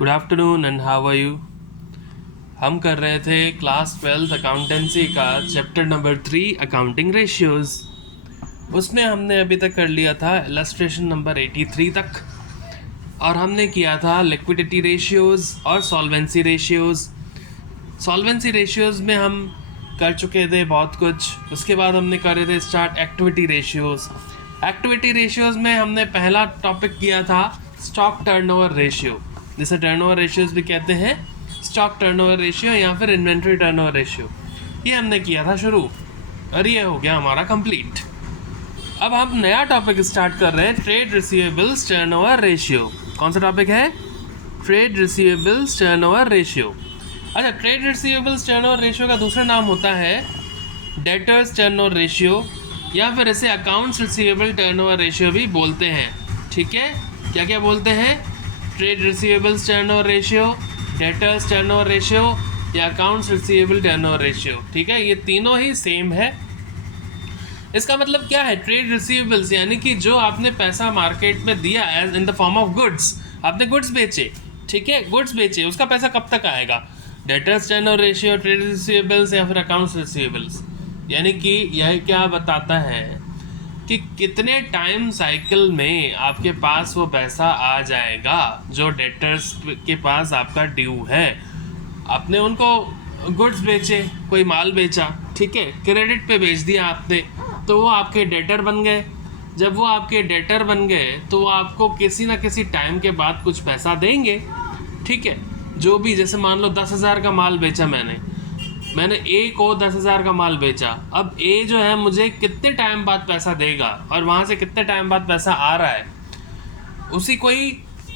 Good afternoon and how are you. हम कर रहे थे क्लास 12 अकाउंटेंसी का चैप्टर नंबर 3 अकाउंटिंग रेशियोज। उसमें हमने अभी तक कर लिया था इलस्ट्रेशन नंबर 83 तक, और हमने किया था लिक्विडिटी रेशियोज और सॉल्वेंसी रेशियोज। सॉल्वेंसी रेशियोज में हम कर चुके थे बहुत कुछ। उसके बाद हमने करे थे start activity ratios. Activity ratios में हमने पहला टॉपिक किया था स्टॉक टर्नओवर रेशियो, जिसे टर्नओवर रेशियोज भी कहते हैं, स्टॉक टर्नओवर रेशियो या फिर इन्वेंट्री टर्नओवर रेशियो। ये हमने किया था शुरू और ये हो गया हमारा कंप्लीट। अब हम नया टॉपिक स्टार्ट कर रहे हैं, ट्रेड रिसीवेबल्स टर्नओवर रेशियो। कौन सा टॉपिक है? Trade receivables turnover ratio. अच्छा, ट्रेड रिसीवेबल्स टर्नओवर रेशियो का दूसरा नाम होता है डेटर्स टर्नओवर रेशियो, या फिर इसे अकाउंट्स रिसीवेबल टर्नओवर रेशियो भी बोलते हैं। ठीक है, क्या क्या बोलते हैं? Trade receivables turnover ratio, debtors turnover ratio या अकाउंट्स रिसीवेबल टर्नओवर रेशियो। ठीक है, ये तीनों ही सेम है। इसका मतलब क्या है? ट्रेड रिसीवेबल्स यानी कि जो आपने पैसा मार्केट में दिया as in the form of goods, आपने गुड्स बेचे, ठीक है, गुड्स बेचे, उसका पैसा कब तक आएगा? Debtors turnover ratio, trade receivables या फिर अकाउंट्स रिसीवेबल्स। यानी कि यह क्या बताता है कि कितने टाइम साइकिल में आपके पास वो पैसा आ जाएगा जो डेटर्स के पास आपका ड्यू है। आपने उनको गुड्स बेचे, कोई माल बेचा, ठीक है, क्रेडिट पे बेच दिया आपने, तो वो आपके डेटर बन गए। जब वो आपके डेटर बन गए तो वो आपको किसी ना किसी टाइम के बाद कुछ पैसा देंगे। ठीक है, जो भी, जैसे मान लो 10,000 का माल बेचा मैंने ए को 10,000 का माल बेचा। अब ए जो है मुझे कितने टाइम बाद पैसा देगा और वहाँ से कितने टाइम बाद पैसा आ रहा है, उसी को ही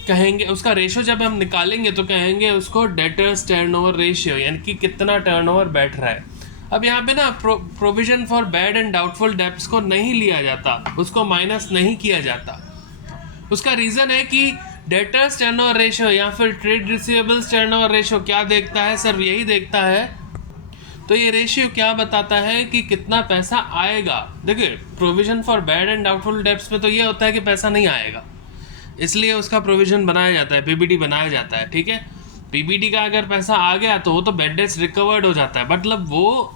कहेंगे, उसका रेशियो जब हम निकालेंगे तो कहेंगे उसको डेटर्स टर्नओवर रेशियो, यानी कि कितना टर्नओवर बैठ रहा है। अब यहाँ पे ना provision for bad and doubtful debts को नहीं लिया जाता, उसको माइनस नहीं किया जाता। उसका रीज़न है कि डेटर्स टर्नओवर रेशियो या फिर ट्रेड रिसीवेबल्स टर्नओवर रेशियो क्या देखता है? सिर्फ यही देखता है। तो ये रेशियो क्या बताता है कि कितना पैसा आएगा। देखिए, provision for bad and doubtful debts में तो ये होता है कि पैसा नहीं आएगा, इसलिए उसका प्रोविजन बनाया जाता है, पीबीडी बनाया जाता है। ठीक है, पीबीडी का अगर पैसा आ गया तो वो तो बैड डेट्स रिकवर्ड हो जाता है, मतलब वो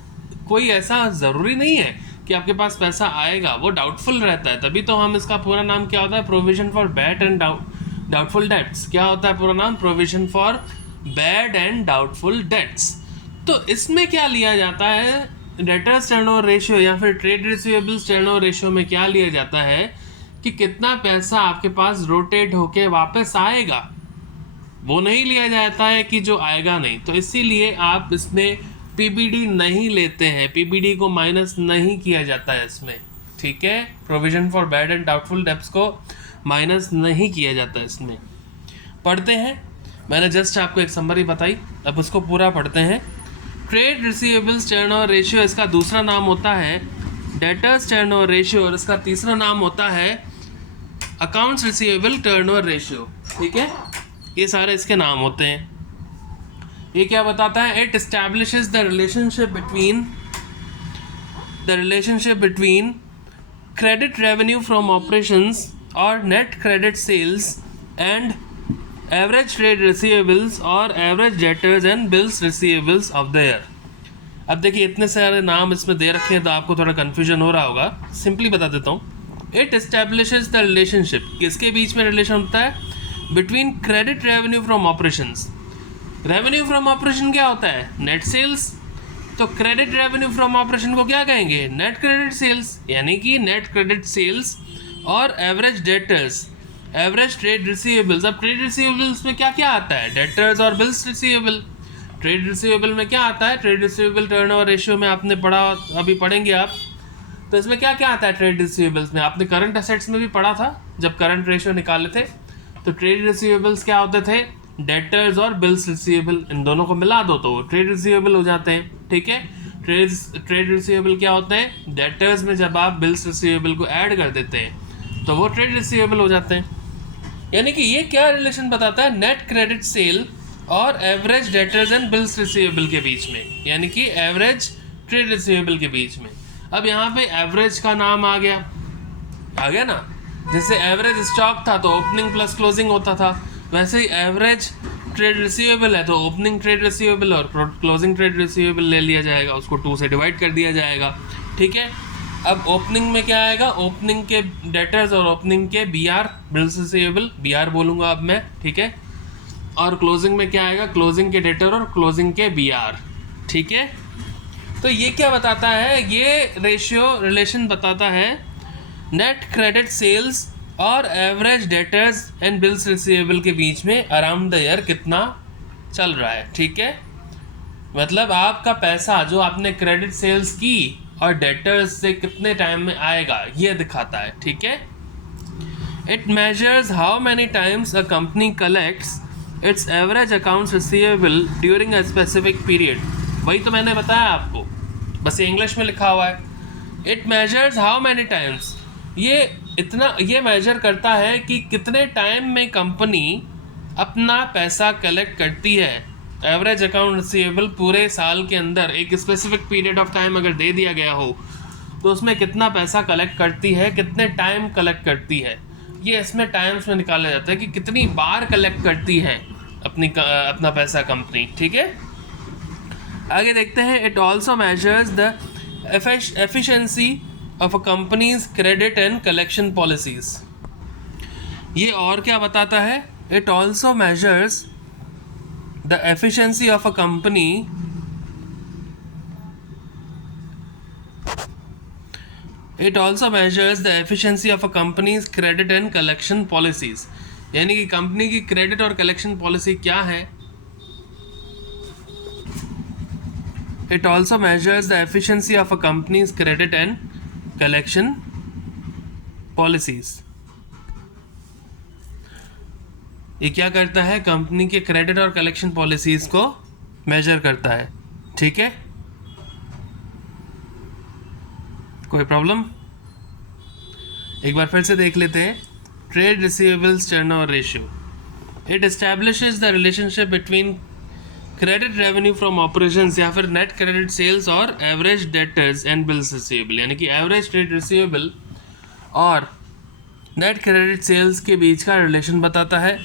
कोई ऐसा ज़रूरी नहीं है कि आपके पास पैसा आएगा, वो डाउटफुल रहता है। तभी तो हम, इसका पूरा नाम क्या होता है? Provision for bad and doubtful debts. क्या होता है पूरा नाम? Provision for bad and doubtful debts. तो इसमें क्या लिया जाता है? डेटर्स टर्नओवर रेशियो या फिर ट्रेड रिसीवेबल्स टर्नओवर रेशियो में क्या लिया जाता है कि कितना पैसा आपके पास रोटेट होके वापस आएगा। वो नहीं लिया जाता है कि जो आएगा नहीं। तो इसीलिए आप इसमें पीबीडी नहीं लेते हैं, पीबीडी को माइनस नहीं किया जाता है इसमें। ठीक है, provision for bad and doubtful debts को माइनस नहीं किया जाता इसमें। पढ़ते हैं, मैंने जस्ट आपको एक समरी बताई, अब उसको पूरा पढ़ते हैं। ट्रेड रिसीवेबल्स टर्नओवर रेशियो, इसका दूसरा नाम होता है डेटर्स टर्नओवर रेशियो, और इसका तीसरा नाम होता है अकाउंट्स रिसीवेबल टर्नओवर रेशियो। ठीक है, ये सारे इसके नाम होते हैं। ये क्या बताता है? It establishes the relationship between credit revenue from operations और net credit sales and average trade receivables और average debtors and bills receivables of the year. अब देखिए, इतने सारे नाम इसमें दे रखे हैं तो आपको थोड़ा कन्फ्यूजन हो रहा होगा, सिंपली बता देता हूँ। इट एस्टैब्लिशेस द रिलेशनशिप, किसके बीच में रिलेशन होता है? Between credit revenue from operations. Revenue from operation क्या होता है? Net sales. तो क्रेडिट रेवेन्यू फ्रॉम ऑपरेशन को क्या कहेंगे? नेट क्रेडिट सेल्स, यानी कि नेट क्रेडिट सेल्स और average debtors, average trade receivables. अब ट्रेड रिसीवेबल्स में क्या क्या आता है? डेटर्स और बिल्स रिसीवेबल। ट्रेड रिसीवेबल में क्या आता है? ट्रेड रिसीवेबल टर्नओवर रेशियो में आपने पढ़ा, अभी पढ़ेंगे आप। तो इसमें क्या क्या आता है ट्रेड रिसीवेबल्स में? आपने करंट असेट्स में भी पढ़ा था जब करंट रेशियो निकाले थे। तो ट्रेड रिसीवेबल्स क्या होते थे? डेटर्स और बिल्स रिसीवेबल, इन दोनों को मिला दो तो ट्रेड रिसीवेबल हो जाते हैं। ठीक है, ट्रेड रिसीवेबल क्या होते हैं? डेटर्स में जब आप बिल्स रिसीवेबल को ऐड कर देते हैं तो वो ट्रेड रिसीवेबल हो जाते हैं। यानी कि ये क्या रिलेशन बताता है? नेट क्रेडिट सेल और average debtors and bills receivable के बीच में, यानी कि एवरेज ट्रेड रिसीवेबल के बीच में। अब यहाँ पे एवरेज का नाम आ गया ना, जैसे एवरेज स्टॉक था तो ओपनिंग प्लस क्लोजिंग होता था, वैसे ही एवरेज ट्रेड रिसीवेबल है तो ओपनिंग ट्रेड रिसीवेबल और क्लोजिंग ट्रेड रिसीवेबल ले लिया जाएगा, उसको 2 से डिवाइड कर दिया जाएगा। ठीक है, अब ओपनिंग में क्या आएगा, ओपनिंग के डेटर्स और ओपनिंग के BR बिल्स रिसीवेबल, BR बोलूँगा अब मैं। ठीक है, और क्लोजिंग में क्या आएगा, क्लोजिंग के डेटर और क्लोजिंग के BR। ठीक है, तो ये क्या बताता है, ये रिलेशन बताता है नेट क्रेडिट सेल्स और average debtors and bills receivable के बीच में अराउंड द ईयर कितना चल रहा है। ठीक है, मतलब आपका पैसा जो आपने क्रेडिट सेल्स की और डेटर्स से कितने टाइम में आएगा ये दिखाता है। ठीक है, it measures how many times a company collects it's average accounts receivable during a specific period. वही तो मैंने बताया आपको, बस ये इंग्लिश में लिखा हुआ है। It measures how many times, ये मेजर करता है कि कितने टाइम में कंपनी अपना पैसा कलेक्ट करती है। एवरेज अकाउंट रिसीवेबल पूरे साल के अंदर एक स्पेसिफिक पीरियड ऑफ टाइम अगर दे दिया गया हो तो उसमें कितना पैसा कलेक्ट करती है, कितने टाइम कलेक्ट करती है, ये इसमें टाइम्स में निकाला जाता है कि कितनी बार कलेक्ट करती है अपना पैसा कंपनी। ठीक है, आगे देखते हैं। It also measures the efficiency of a companies credit and collection policies. ये और क्या बताता है, it also measures the efficiency of a company it also measures the efficiency of a companies credit and collection policies, यानी कि company की credit और collection policy क्या है। It also measures the efficiency of a companies credit and collection policies. ये क्या करता है, कंपनी के क्रेडिट और कलेक्शन पॉलिसीज को मेजर करता है। ठीक है, कोई प्रॉब्लम? एक बार फिर से देख लेते हैं। Trade receivables turnover ratio, it establishes the relationship between credit revenue from operations या फिर नेट क्रेडिट सेल्स और average debtors and bills receivable, यानी कि एवरेज ट्रेड रिसीवेबल और नेट क्रेडिट सेल्स के बीच का रिलेशन बताता है।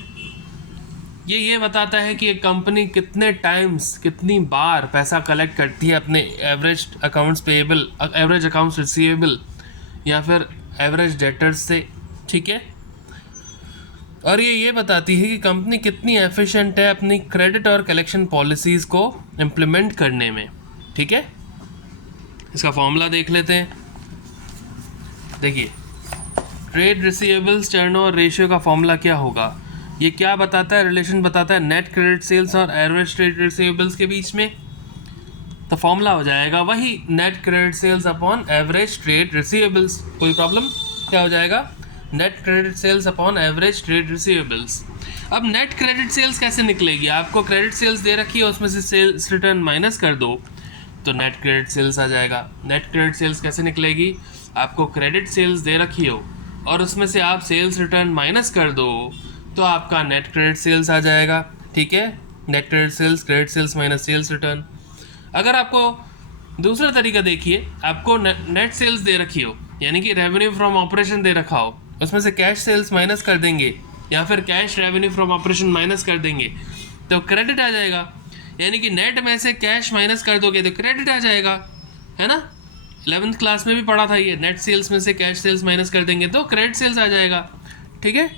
ये बताता है कि एक कंपनी कितने टाइम्स, कितनी बार पैसा कलेक्ट करती है अपने average accounts payable, average accounts receivable या फिर एवरेज डेटर्स से। ठीक है, और ये बताती है कि कंपनी कितनी एफिशिएंट है अपनी क्रेडिट और कलेक्शन पॉलिसीज़ को इम्प्लीमेंट करने में। ठीक है, इसका फॉर्मूला देख लेते हैं। देखिए, ट्रेड रिसीवेबल्स टर्नओवर रेशियो का फॉर्मूला क्या होगा, ये क्या बताता है, रिलेशन बताता है नेट क्रेडिट सेल्स और एवरेज ट्रेड रिसीवेबल्स के बीच में। तो फॉर्मूला हो जाएगा वही net credit sales upon average trade receivables. कोई प्रॉब्लम? क्या हो जाएगा, net credit sales upon average trade receivables. अब नेट क्रेडिट सेल्स कैसे निकलेगी, आपको क्रेडिट सेल्स दे रखी है, उसमें से सेल्स रिटर्न माइनस कर दो तो नेट क्रेडिट सेल्स आ जाएगा। नेट क्रेडिट सेल्स कैसे निकलेगी, आपको क्रेडिट सेल्स दे रखी हो और उसमें से आप सेल्स रिटर्न माइनस कर दो तो आपका नेट क्रेडिट सेल्स आ जाएगा। ठीक है, net credit sales minus sales return. अगर आपको दूसरा तरीका देखिए, आपको नेट सेल्स दे रखी हो, यानी कि रेवेन्यू फ्रॉम ऑपरेशन दे रखा हो, उसमें से कैश सेल्स माइनस कर देंगे या फिर cash revenue from operation minus कर देंगे तो क्रेडिट आ जाएगा। यानी कि नेट में से कैश माइनस कर दोगे तो क्रेडिट आ जाएगा, है ना। 11th क्लास में भी पढ़ा था ये, नेट सेल्स में से कैश सेल्स माइनस कर देंगे तो क्रेडिट सेल्स आ जाएगा। ठीक है,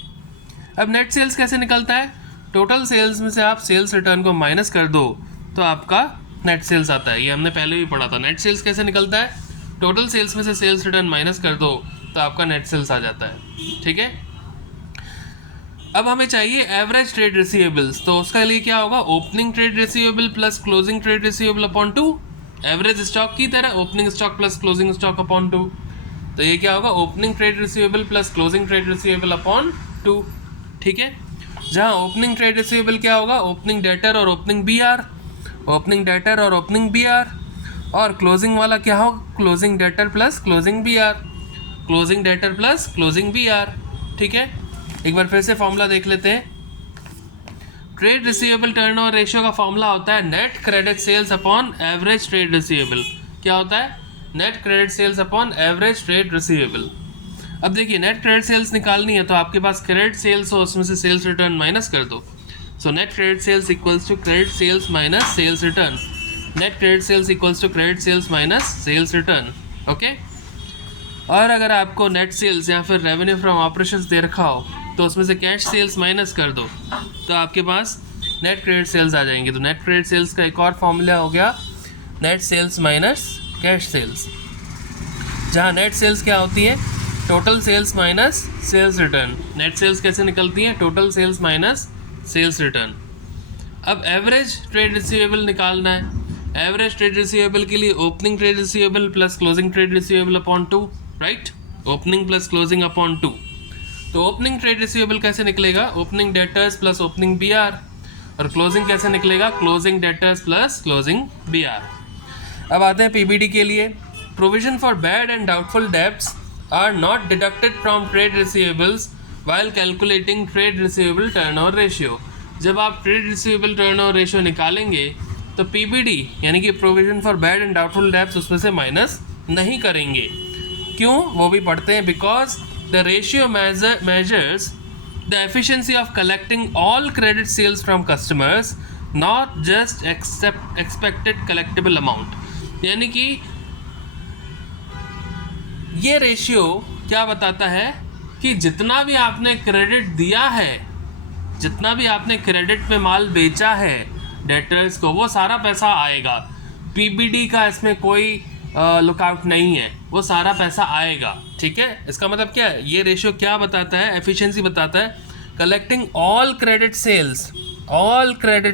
अब नेट सेल्स कैसे निकलता है, टोटल सेल्स में से आप सेल्स रिटर्न को माइनस कर दो तो आपका नेट सेल्स आता है। ये हमने पहले भी पढ़ा था। नेट सेल्स कैसे निकलता है, टोटल सेल्स में से सेल्स रिटर्न माइनस कर दो तो आपका नेट सेल्स आ जाता है। ठीक है, अब हमें चाहिए एवरेज ट्रेड रिसीवेबल्स, तो उसके लिए क्या होगा, opening trade receivable plus closing trade receivable upon 2, average stock की तरह opening stock plus closing stock upon 2। तो ये क्या होगा, opening trade receivable plus closing trade receivable upon 2। ठीक है, जहाँ ओपनिंग ट्रेड रिसीवेबल क्या होगा, ओपनिंग डेटर और ओपनिंग BR, ओपनिंग डेटर और ओपनिंग BR, और क्लोजिंग वाला क्या होगा, closing debtor plus closing BR, closing debtor plus closing BR। ठीक है, एक बार फिर से फॉर्मूला देख लेते हैं। ट्रेड रिसीवेबल टर्नओवर रेशियो का फॉर्मूला होता है net credit sales upon average trade receivable. क्या होता है, net credit sales upon average trade receivable. अब देखिए, नेट क्रेडिट सेल्स निकालनी है तो आपके पास क्रेडिट सेल्स हो, उसमें से सेल्स रिटर्न माइनस कर दो so net credit sales equals to credit sales minus sales return, net credit sales equals to credit sales minus sales return. Okay, और अगर आपको नेट सेल्स या फिर रेवेन्यू फ्रॉम ऑपरेशंस दे रखा हो तो उसमें से कैश सेल्स माइनस कर दो तो आपके पास नेट क्रेडिट सेल्स आ जाएंगे। तो नेट क्रेडिट सेल्स का एक और फॉर्मूला हो गया net sales minus cash sales, जहाँ नेट सेल्स क्या होती है, total sales minus sales return. Net sales कैसे निकलती है, total sales minus sales return. अब एवरेज ट्रेड रिसीवेबल निकालना है। एवरेज ट्रेड रिसीवेबल के लिए opening trade receivable plus closing trade receivable upon 2, right, opening plus closing upon 2। तो opening trade receivable कैसे निकलेगा, opening debtors plus opening BR, और closing कैसे निकलेगा, closing debtors plus closing BR। अब आते हैं PBD के लिए। Provision for bad and doubtful debts are not deducted from trade receivables while calculating trade receivable turnover ratio. जब आप ट्रेड रिसीवेबल टर्नओवर रेशियो निकालेंगे तो PBD यानी कि provision for bad and doubtful debts उसमें से माइनस नहीं करेंगे। क्यों, वो भी पढ़ते हैं। Because the ratio measures the efficiency of collecting all credit sales from customers, not just expected collectible amount। यानी कि ये रेशियो क्या बताता है कि जितना भी आपने क्रेडिट दिया है, जितना भी आपने क्रेडिट पे माल बेचा है डेटर्स को, वो सारा पैसा आएगा। PBD का इसमें कोई लुकआउट नहीं है, वो सारा पैसा आएगा। ठीक है, इसका मतलब क्या है, ये रेशियो क्या बताता है, एफिशिएंसी बताता है collecting all credit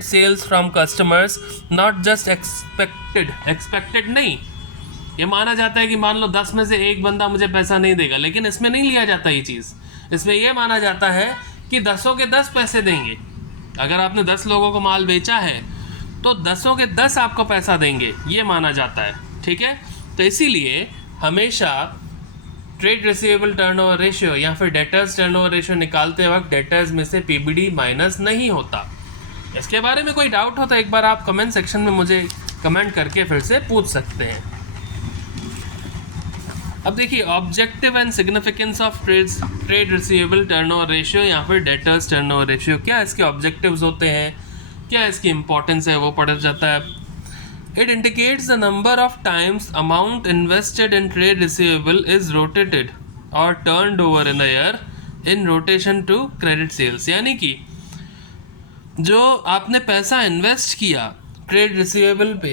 sales from customers, not just expected नहीं। ये माना जाता है कि मान लो 10 में से एक बंदा मुझे पैसा नहीं देगा, लेकिन इसमें नहीं लिया जाता ये चीज़। इसमें यह माना जाता है कि 10 के 10 पैसे देंगे। अगर आपने 10 लोगों को माल बेचा है तो 10 के 10 आपको पैसा देंगे, ये माना जाता है। ठीक है, तो इसीलिए हमेशा ट्रेड रिसीवेबल टर्नओवर रेशियो या फिर डेटर्स टर्नओवर रेशियो निकालते वक्त डेटर्स में से PBD माइनस नहीं होता। इसके बारे में कोई डाउट हो तो एक बार आप कमेंट सेक्शन में मुझे कमेंट करके फिर से पूछ सकते हैं। अब देखिए objective and significance of trade receivable turnover ratio या फिर डेटर्स टर्नओवर रेशियो, क्या इसके ऑब्जेक्टिव्स होते हैं, क्या इसकी इंपॉर्टेंस है, वो पढ़ा जाता है। It indicates the number of times amount invested in trade receivable is rotated or turned over in a year in rotation to credit sales। यानी कि जो आपने पैसा इन्वेस्ट किया ट्रेड रिसीवेबल पे,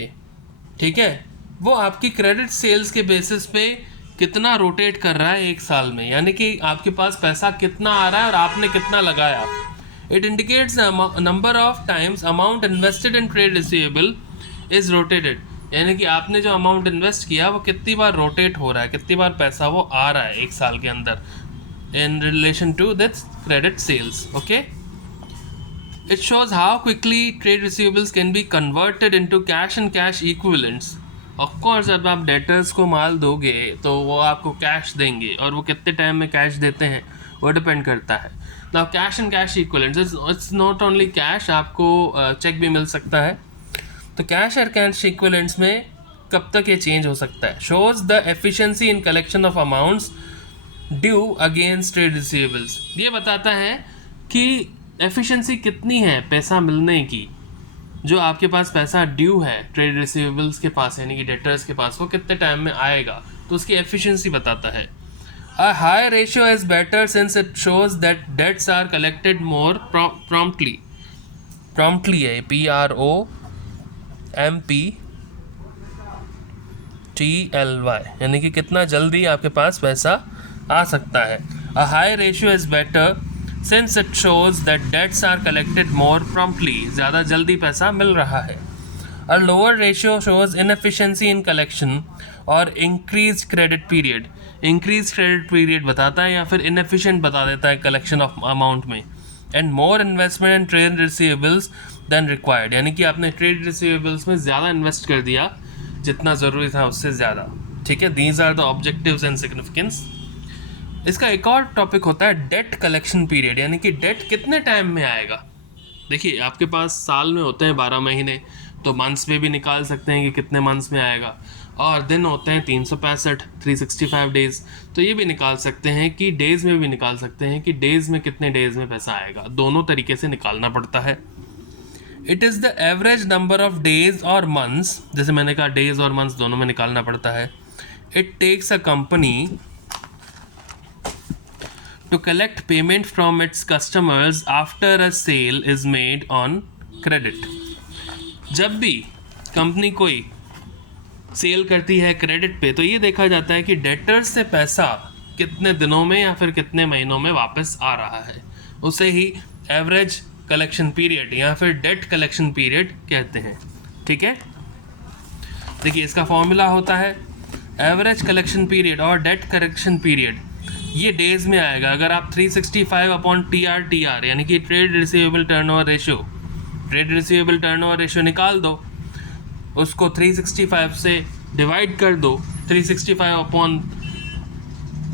ठीक है, वो आपकी क्रेडिट सेल्स के बेसिस पे कितना रोटेट कर रहा है एक साल में, यानी कि आपके पास पैसा कितना आ रहा है और आपने कितना लगाया। It indicates the number of times amount invested in trade receivable is rotated, यानी कि आपने जो अमाउंट इन्वेस्ट किया वो कितनी बार रोटेट हो रहा है, कितनी बार पैसा वो आ रहा है एक साल के अंदर in relation to this credit sales. Okay, it shows how quickly trade receivables can be converted into cash and cash equivalents. Of course जब आप डेटर्स को माल दोगे तो वो आपको कैश देंगे, और वो कितने टाइम में कैश देते हैं वो डिपेंड करता है। Now cash and cash equivalents, it's not only cash, आपको चेक भी मिल सकता है। तो कैश और कैश इक्विवेलेंट्स में कब तक ये चेंज हो सकता है। Shows the efficiency in collection of amounts due against trade receivables, ये बताता है कि एफिशिएंसी कितनी है पैसा मिलने की, जो आपके पास पैसा ड्यू है ट्रेड रिसीवेबल्स के पास यानी कि डेटर्स के पास, वो कितने टाइम में आएगा, तो उसकी एफिशिएंसी बताता है। A high ratio is better since it shows that debts are collected more promptly है, PROMPTLY, यानी कि कितना जल्दी आपके पास पैसा आ सकता है। A high ratio is better since it shows that debts are collected more promptly, ज़्यादा जल्दी पैसा मिल रहा है। A lower ratio shows inefficiency in collection और increase credit period. Increase credit period बताता है या फिर इनएफिशिएंट बता देता है कलेक्शन ऑफ अमाउंट में। And more investment in trade receivables than required, यानी कि आपने ट्रेड रिसीवेबल्स में ज़्यादा इन्वेस्ट कर दिया जितना ज़रूरी था उससे ज़्यादा। ठीक है, these are the objectives and significance. इसका एक और टॉपिक होता है डेट कलेक्शन पीरियड, यानी कि डेट कितने टाइम में आएगा। देखिए आपके पास साल में होते हैं 12 महीने, तो मंथ्स में भी निकाल सकते हैं कि कितने मंथ्स में आएगा, और दिन होते हैं 365 365 डेज़, तो ये भी निकाल सकते हैं कि डेज़ में भी निकाल सकते हैं कि डेज़ में कितने डेज़ में पैसा आएगा। दोनों तरीके से निकालना पड़ता है। It is the average number of days और मंथ्स, जैसे मैंने कहा डेज और मंथ्स दोनों में निकालना पड़ता है, it takes a company to collect payment from its customers after a sale is made on credit. जब भी कंपनी कोई सेल करती है क्रेडिट पे, तो ये देखा जाता है कि डेटर्स से पैसा कितने दिनों में या फिर कितने महीनों में वापस आ रहा है, उसे ही एवरेज कलेक्शन पीरियड या फिर डेट कलेक्शन पीरियड कहते हैं। ठीक है, देखिए इसका फॉर्मूला होता है एवरेज कलेक्शन पीरियड और डेट कलेक्शन पीरियड, ये डेज में आएगा। अगर आप 365 अपॉन TR यानी कि ट्रेड रिसीवेबल टर्नओवर रेशियो निकाल दो, उसको 365 से डिवाइड कर दो, 365 upon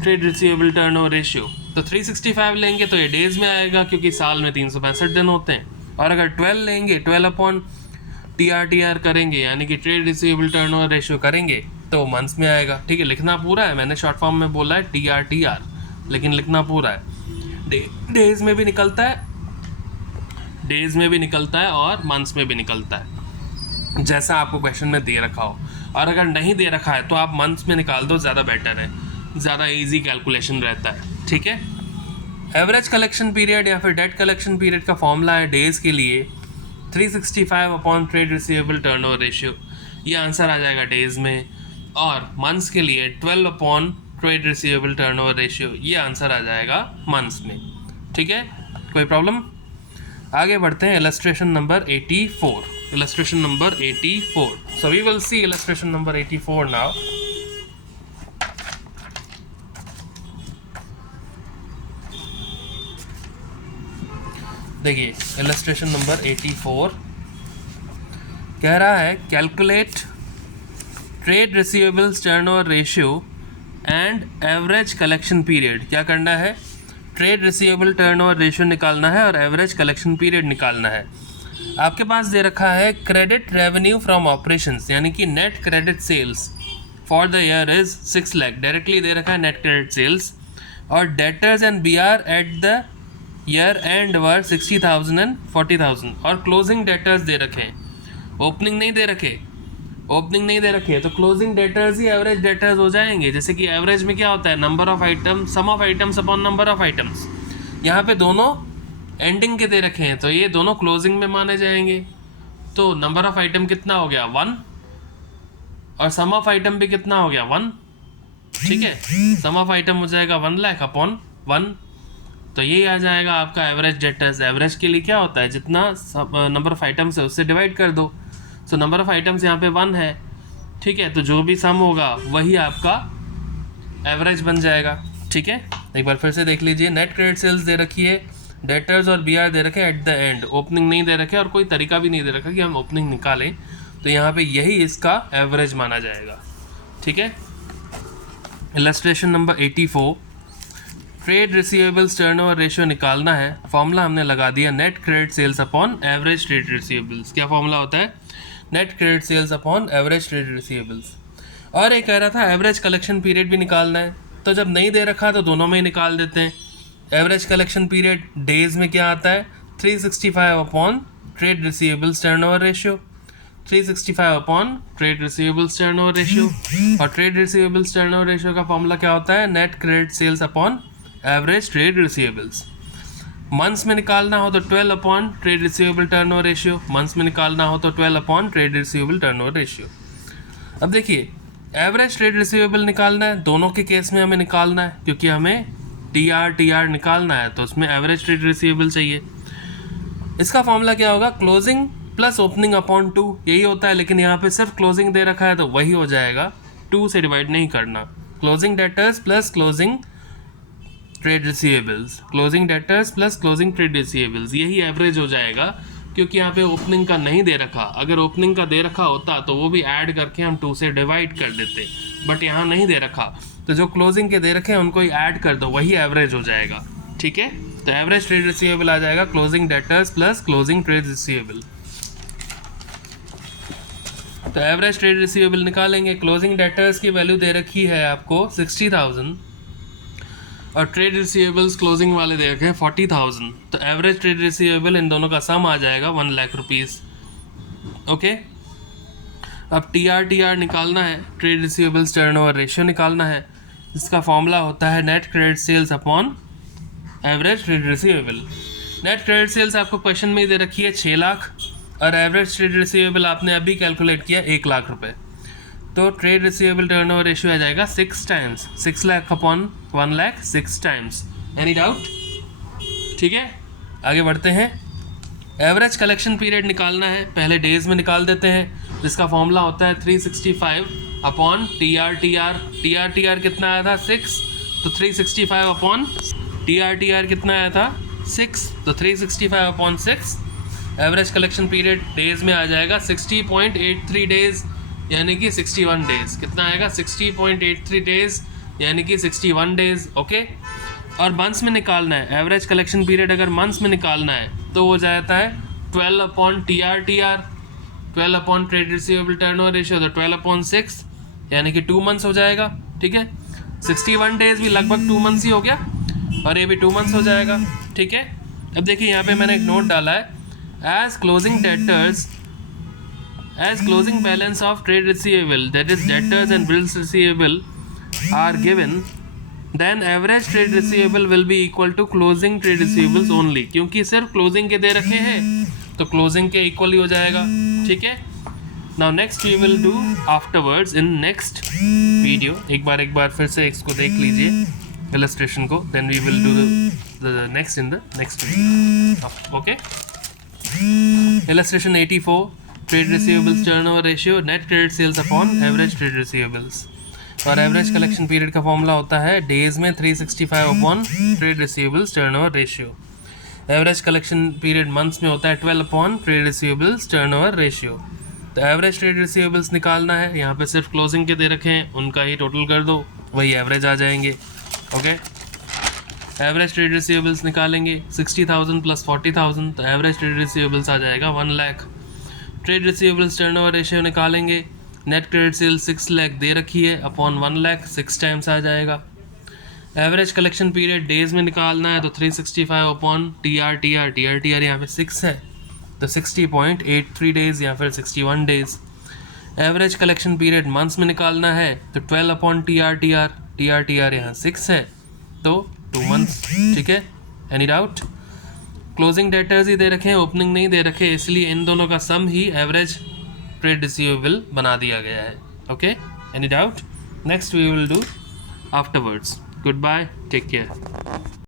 trade receivable turnover ratio, तो 365 लेंगे तो ये डेज में आएगा क्योंकि साल में 365 दिन होते हैं। और अगर 12 लेंगे, 12 अपॉन TR करेंगे यानी कि ट्रेड रिसीवेबल टर्नओवर रेशियो करेंगे तो मंथ्स में आएगा। ठीक है, लिखना पूरा है, मैंने शॉर्ट फॉर्म में बोला है TR, लेकिन लिखना पूरा है। डेज में भी निकलता है और मंथ्स में भी निकलता है, जैसा आपको क्वेश्चन में दे रखा हो। और अगर नहीं दे रखा है तो आप मंथ्स में निकाल दो, ज़्यादा बेटर है, ज़्यादा इजी कैलकुलेशन रहता है। ठीक है, एवरेज कलेक्शन पीरियड या फिर डेट कलेक्शन पीरियड का फॉर्मूला है डेज के लिए 365 upon trade receivable turnover ratio, ये आंसर आ जाएगा डेज में। और मंथ्स के लिए 12 upon trade receivable turnover ratio, ये आंसर आ जाएगा मंथ्स में। ठीक है, कोई प्रॉब्लम? आगे बढ़ते हैं illustration number 84। So we will see illustration number 84 now. देखिए इलस्ट्रेशन नंबर 84 कह रहा है calculate trade receivables turnover ratio and average collection period. क्या करना है? ट्रेड रिसीवेबल टर्नओवर रेशियो निकालना है और एवरेज कलेक्शन पीरियड निकालना है। आपके पास दे रखा है क्रेडिट रेवेन्यू फ्रॉम ऑपरेशंस यानी कि net credit sales for the year is 6 lakh, directly दे रखा है नेट क्रेडिट सेल्स। और debtors and BR at the year end were 60,000 and 40,000। और क्लोजिंग डेटर्स दे रखे हैं, ओपनिंग नहीं दे रखे, तो क्लोजिंग डेटर्स ही एवरेज डेटर्स हो जाएंगे। जैसे कि एवरेज में क्या होता है, number of item, sum of items upon number of items. यहाँ पे दोनों एंडिंग के दे रखे हैं तो ये दोनों क्लोजिंग में माने जाएंगे। तो नंबर ऑफ आइटम कितना हो गया 1, और सम ऑफ आइटम भी कितना हो गया 1। ठीक है, सम ऑफ आइटम हो जाएगा 1 लाख अपॉन 1, तो यही आ जाएगा आपका एवरेज डेटर्स। एवरेज के लिए क्या होता है, जितना नंबर ऑफ आइटम्स है उससे डिवाइड कर दो। सो नंबर ऑफ आइटम्स यहाँ पे 1 है। ठीक है, तो जो भी सम होगा वही आपका एवरेज बन जाएगा। ठीक है, एक बार फिर से देख लीजिए, नेट क्रेडिट सेल्स दे रखी है, डेटर्स और BR दे रखे एट द एंड, ओपनिंग नहीं दे रखे और कोई तरीका भी नहीं दे रखा कि हम ओपनिंग निकालें, तो यहाँ पे यही इसका एवरेज माना जाएगा। ठीक है, illustration number 84 trade receivables turnover ratio निकालना है। फॉर्मूला हमने लगा दिया net credit sales upon average trade receivables. क्या फॉर्मूला होता है? Net credit sales upon average trade receivables. और ये कह रहा था एवरेज कलेक्शन पीरियड भी निकालना है, तो जब नहीं दे रखा तो दोनों में ही निकाल देते हैं। एवरेज कलेक्शन पीरियड डेज में क्या आता है 365 upon trade receivables turnover ratio, 365 upon trade receivables turnover ratio. और ट्रेड रिसीवेबल्स टर्नओवर रेशियो का फॉर्मूला क्या होता है? Net credit sales upon average trade receivables. Months में निकालना हो तो 12 upon trade receivable turnover ratio, months में निकालना हो तो 12 upon trade receivable turnover ratio. अब देखिए एवरेज ट्रेड रिसीवेबल निकालना है, दोनों के केस में हमें निकालना है क्योंकि हमें TR निकालना है, तो उसमें एवरेज ट्रेड रिसीवेबल चाहिए। इसका फॉर्मूला क्या होगा? क्लोजिंग प्लस ओपनिंग अपॉन 2, यही होता है, लेकिन यहाँ पे सिर्फ क्लोजिंग दे रखा है तो वही हो जाएगा, 2 से डिवाइड नहीं करना। Closing debtors plus closing trade receivables, closing debtors plus closing trade receivables, यही एवरेज हो जाएगा क्योंकि यहाँ पे ओपनिंग का नहीं दे रखा। अगर ओपनिंग का दे रखा होता तो वो भी ऐड करके हम 2 से डिवाइड कर देते, बट यहाँ नहीं दे रखा, तो जो क्लोजिंग के दे रखे हैं उनको ही ऐड कर दो, वही एवरेज हो जाएगा। ठीक है, तो एवरेज ट्रेड रिसीवेबल आ जाएगा closing debtors plus closing trade receivable. तो एवरेज ट्रेड रिसीवेबल निकालेंगे। क्लोजिंग डेटर्स की वैल्यू दे रखी है आपको 60,000 और ट्रेड रिसीवेबल्स क्लोजिंग वाले दे रखे हैं 40,000, तो एवरेज ट्रेड रिसीवेबल इन दोनों का सम आ जाएगा 1 लाख रुपीज़। ओके, अब टी आर निकालना है, ट्रेड रिसीवेबल्स टर्नओवर रेशियो निकालना है, जिसका फॉर्मूला होता है net credit sales upon average trade receivable. Net credit sales आपको क्वेश्चन में ही दे रखी है 6 लाख, और एवरेज ट्रेड रिसीवेबल आपने अभी कैलकुलेट किया 1 लाख रुपए, तो ट्रेड रिसीवेबल टर्नओवर रेशियो आ जाएगा 6 times, 6 lakh upon 1 lakh 6 times. Any doubt? ठीक है, आगे बढ़ते हैं। एवरेज कलेक्शन पीरियड निकालना है, पहले डेज में निकाल देते हैं, जिसका फॉर्मूला होता है 365 अपॉन टी आर कितना आया था 6, तो 365 अपॉन टी आर कितना आया था 6, तो 365 upon 6। Average collection period days में आ जाएगा 60.83 डेज, यानी कि 61 डेज। कितना आएगा 60.83 डेज, यानी कि 61 डेज। ओके, और मंथ्स में निकालना है, एवरेज कलेक्शन पीरियड अगर मंथ्स में निकालना है तो वो जाता है 12 upon T R 12 upon trade receivable turnover ratio, तो 12 अपॉन 6, यानी कि 2 मंथ्स हो जाएगा। ठीक है, 61 डेज भी लगभग 2 मंथ्स ही हो गया, और ये भी 2 मंथ्स हो जाएगा। ठीक है, अब देखिए यहाँ पे मैंने एक नोट डाला है, as closing balance of trade receivable, that is debtors and bills receivable, are given, then average trade receivable will be equal to closing trade receivables only, क्योंकि सिर्फ closing के दे रखे हैं तो closing के इक्वल ही हो जाएगा। ठीक है, now next we will do afterwards in next video। एक बार फिर से इसको देख लीजिए illustration को, then we will do the next in the next video। okay, illustration 84, trade receivables turnover ratio, net credit sales upon average trade receivables. और average collection period का formula होता है डेज में 365 upon trade receivables turnover ratio. Average collection period months में होता है 12 upon trade receivables turnover ratio. तो average trade receivables निकालना है, यहाँ पे सिर्फ क्लोजिंग के दे रखे हैं, उनका ही टोटल कर दो, वही एवरेज आ जाएंगे। ओके, एवरेज ट्रेड रिसीवेबल्स निकालेंगे 60,000 प्लस 40,000, तो एवरेज ट्रेड रिसीवेबल्स आ जाएगा 1 lakh. Trade receivables turnover ratio निकालेंगे, नेट क्रेडिट सेल 6 लाख दे रखी है अपॉन 1 लाख, 6 टाइम्स आ जाएगा। एवरेज कलेक्शन पीरियड डेज में निकालना है, तो 365 अपॉन टी आर यहाँ पे 6 है, तो 60.83 डेज या फिर 61 days. Average collection period months में निकालना है, तो 12 अपॉन टी आर यहाँ 6 है, तो 2 मंथ्स। ठीक है, एनी डाउट? क्लोजिंग डेटर्स ही दे रखे हैं, ओपनिंग नहीं दे रखे, इसलिए इन दोनों का सम ही एवरेज ट्रेड रिसीवेबल बना दिया गया है। Okay, any doubt? Next we will do afterwards. Goodbye, take care.